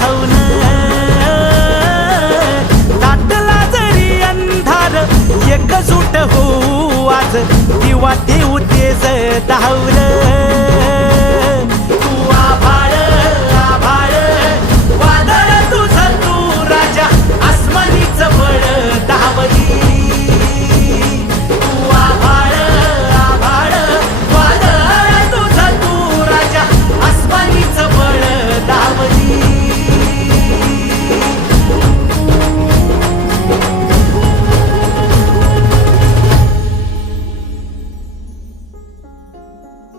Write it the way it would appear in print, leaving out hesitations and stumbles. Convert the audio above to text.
धावून दाटला जरी अंधार एकजूट होऊ आज दिवा देऊ तेज धावून